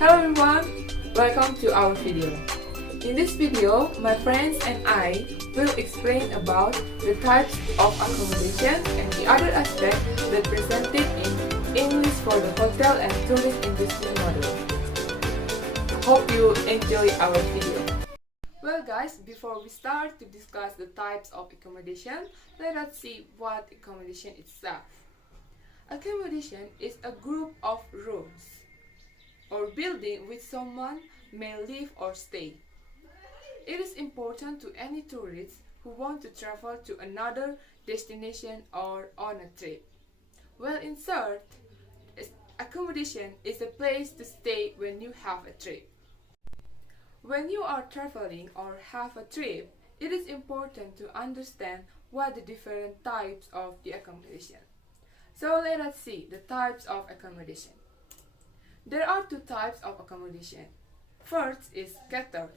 Hello everyone, welcome to our video. In this video, my friends and I will explain about the types of accommodation and the other aspects that presented in English for the hotel and tourist industry model. I hope you enjoy our video. Well guys, before we start to discuss the types of accommodation, let us see what accommodation itself. Accommodation is a group of rooms or building which someone may live or stay. It is important to any tourists who want to travel to another destination or on a trip. Well, in short, accommodation is a place to stay when you have a trip. When you are traveling or have a trip, it is important to understand what the different types of the accommodation. So let us see the types of accommodation. There are two types of accommodation. First is catered,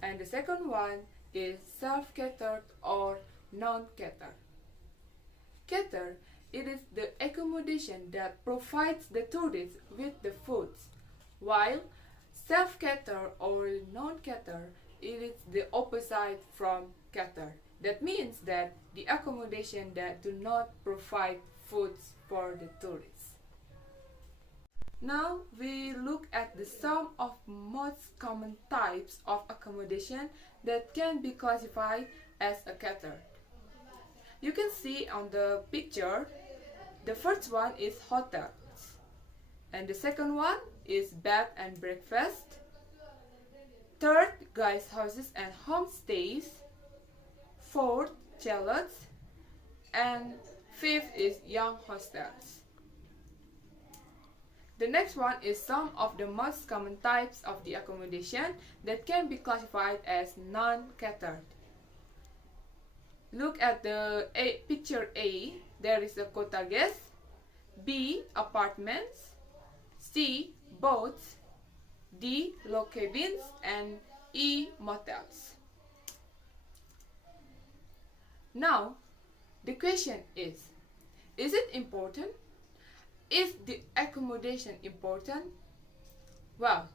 and the second one is self-catered or non-catered. Catered, it is the accommodation that provides the tourists with the foods, while self-catered or non-catered, it is the opposite from catered. That means that the accommodation that do not provide foods for the tourists. Now we look at the some of most common types of accommodation that can be classified as a catered. You can see on the picture, the first one is hotels, and the second one is bed and breakfast. Third, guest houses and homestays. Fourth, chalets, and fifth is young hostels. The next one is some of the most common types of the accommodation that can be classified as non-catered. Look at the picture A. There is a cottages, B. apartments, C. boats, D. log cabins, and E. motels. Now, the question is it important? Is the accommodation important? Well,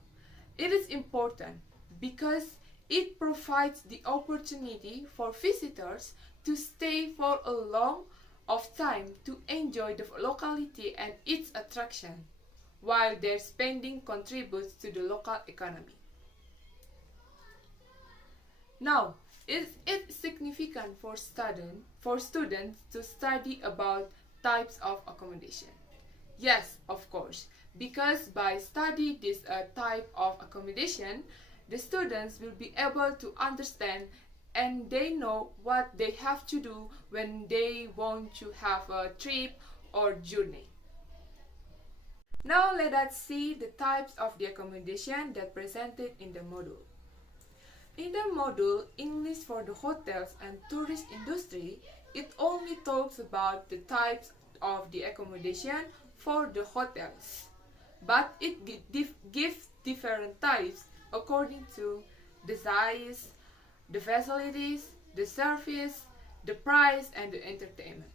it is important because it provides the opportunity for visitors to stay for a long of time to enjoy the locality and its attraction, while their spending contributes to the local economy. Now, is it significant for students to study about types of accommodation? Yes, of course, because by studying this type of accommodation, the students will be able to understand and they know what they have to do when they want to have a trip or journey. Now let us see the types of the accommodation that presented in the module. In the module English for the hotels and tourist industry, it only talks about the types of the accommodation for the hotels, but it gives different types according to the size, the facilities, the service, the price, and the entertainment.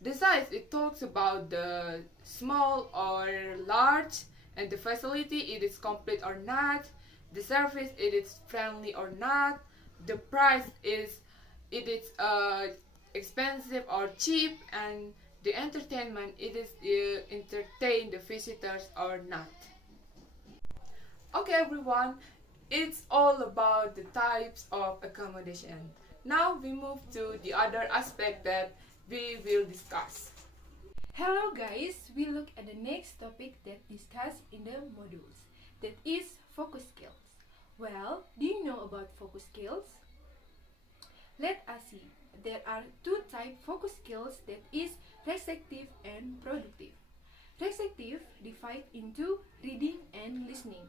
The size, it talks about the small or large, and the facility, it is complete or not, the service, it is friendly or not, the price is expensive or cheap, and the entertainment, it is entertain the visitors or not. Okay everyone, it's all about the types of accommodation. Now we move to the other aspect that we will discuss. Hello guys, we look at the next topic that discussed in the modules, that is focus skills. Well, do you know about focus skills? Let us see. There are two types focus skills, that is receptive and productive. Receptive divide into reading and listening,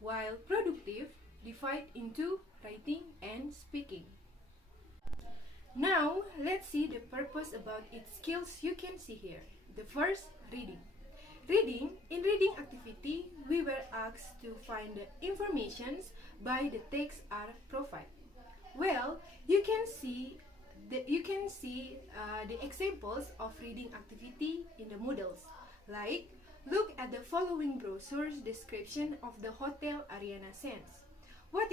while productive divide into writing and speaking. Now, let's see the purpose about its skills you can see here. The first, reading. In reading activity, we were asked to find the informations by the text are provided. Well, you can see the examples of reading activity in the modules, like Look at the following brochure's description of the Hotel Ariana Sands. What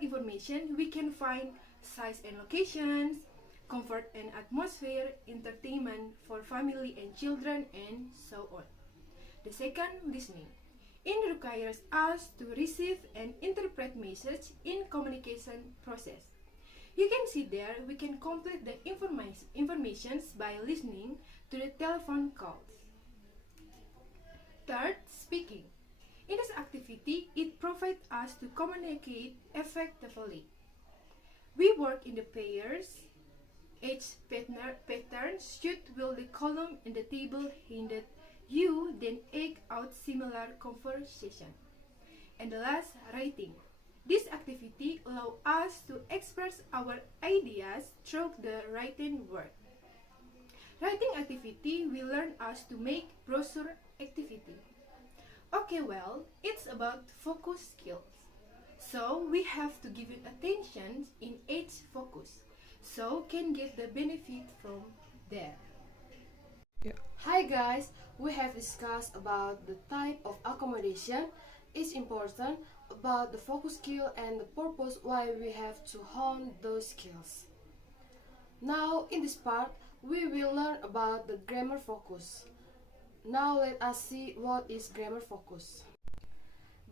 information we can find: size and locations, comfort and atmosphere, entertainment for family and children, and so on. The second, listening. It requires us to receive and interpret message in communication process. You can see there we can complete the informations by listening to the telephone calls. Third, speaking. In this activity, it provides us to communicate effectively. We work in the pairs. Each pattern should fill the column in the table handed you, then act out similar conversation. And the last, writing. This activity allows us to express our ideas through the written word. Writing activity will learn us to make brochure activity. Okay, well, it's about focus skills. So we have to give it attention in each focus, so can get the benefit from there. Hi guys, we have discussed about the type of accommodation. It's important about the focus skill and the purpose why we have to hone those skills. Now in this part, we will learn about the grammar focus. Now let us see what is grammar focus.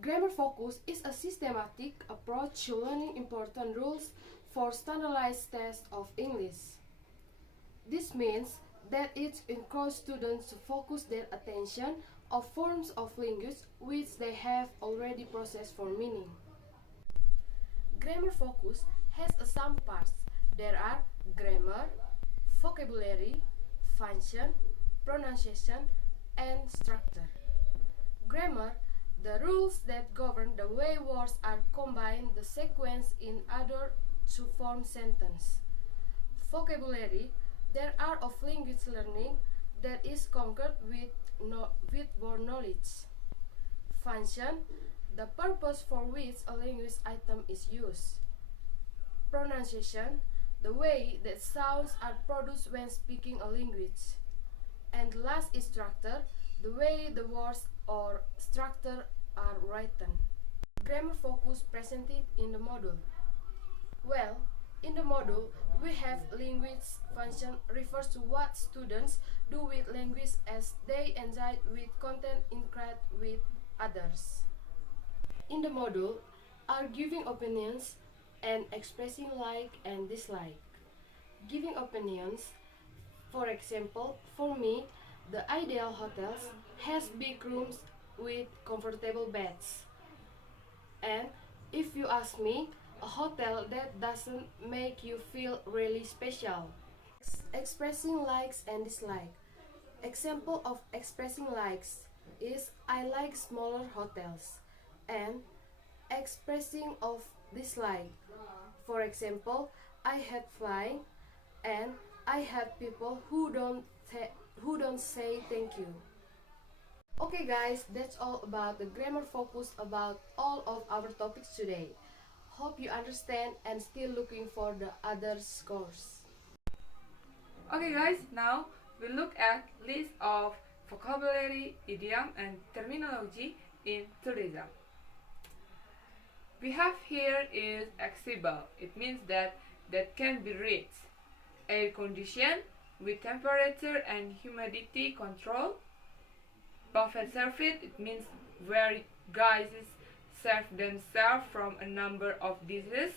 Grammar focus is a systematic approach to learning important rules for standardized tests of English. This means that it encourages students to focus their attention on forms of language which they have already processed for meaning. Grammar focus has some parts. There are grammar, vocabulary, function, pronunciation, and structure. Grammar, the rules that govern the way words are combined, the sequence in order to form sentence. Vocabulary, there are of language learning that is conquered with word knowledge. Function, the purpose for which a language item is used. Pronunciation, the way that sounds are produced when speaking a language. And last is structure, the way the words or structure are written. Grammar focus presented in the module. Well, in the module, we have language function refers to what students do with language as they engage with content interact with others. In the module are giving opinions and expressing like and dislike. Giving opinions, for example, for me, the ideal hotels has big rooms with comfortable beds. And if you ask me, a hotel that doesn't make you feel really special. Expressing likes and dislike. Example of expressing likes is I like smaller hotels. And expressing of dislike. For example, I hate flying and I hate people who don't say thank you. Okay guys, that's all about the grammar focus about all of our topics today. Hope you understand and still looking for the other scores. Okay guys, now we look at list of vocabulary, idiom and terminology in tourism. We have here is accessible. It means that can be reached. Air condition with temperature and humidity control. Buffet service, it means where guys serve themselves from a number of dishes.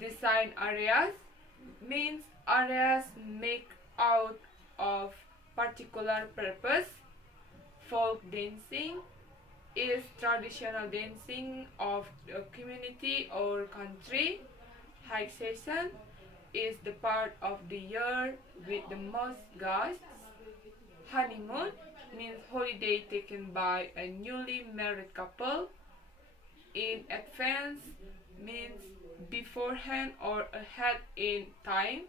Design areas means areas make out of particular purpose. Folk dancing is traditional dancing of a community or country. High season is the part of the year with the most guests. Honeymoon means holiday taken by a newly married couple. In advance means beforehand or ahead in time.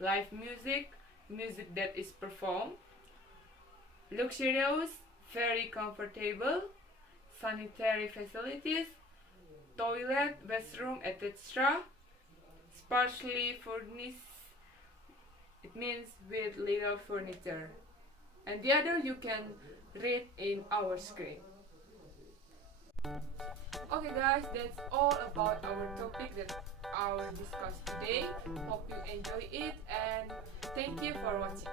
Live music, music that is performed. Luxurious, very comfortable. Sanitary facilities, toilet, restroom, etc. Sparsely furnished, it means with little furniture. and the other you can read in our screen. Okay guys, that's all about our topic that I will discuss today. Hope you enjoy it and thank you for watching.